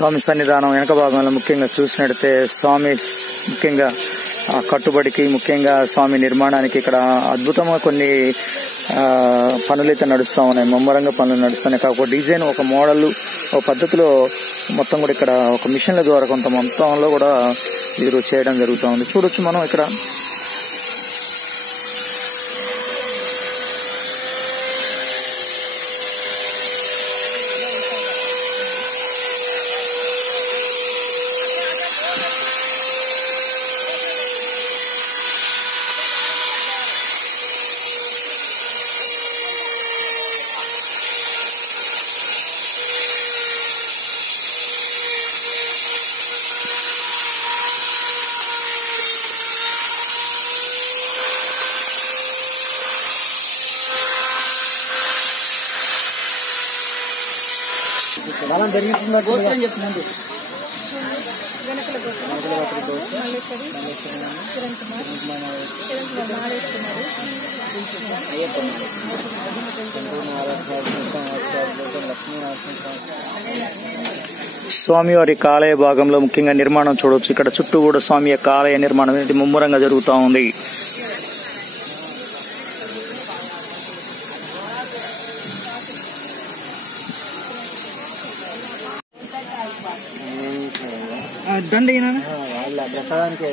స్వామి సన్నిధానం వెనక భాగంలో ముఖ్యంగా చూసినట్లయితే స్వామి ముఖ్యంగా కట్టుబడికి ముఖ్యంగా స్వామి నిర్మాణానికి ఇక్కడ అద్భుతంగా కొన్ని పనులైతే నడుస్తూ ఉన్నాయి. ముమ్మరంగా పనులు నడుస్తున్నాయి. ఒక డిజైన్, ఒక మోడల్, ఒక పద్ధతిలో మొత్తం కూడా ఇక్కడ ఒక మిషన్ల ద్వారా కొంత మొత్తంలో కూడా వీరు చేయడం జరుగుతూ ఉంది. చూడొచ్చు మనం ఇక్కడ. స్వామివారి ఆలయ భాగంలో ముఖ్యంగా నిర్మాణం చూడవచ్చు. ఇక్కడ చుట్టూ కూడా స్వామి యొక్క ఆలయ నిర్మాణం అనేది ముమ్మరంగా జరుగుతూ ఉంది. దండ ప్రసాదానికి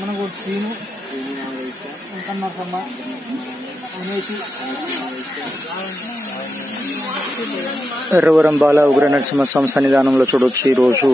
మనకు శ్రీను కన్నమ్మ అనేసి ఎర్రవరం బాల ఉగ్ర నరసింహస్వామి సన్నిధానంలో చూడవచ్చు. ఈరోజు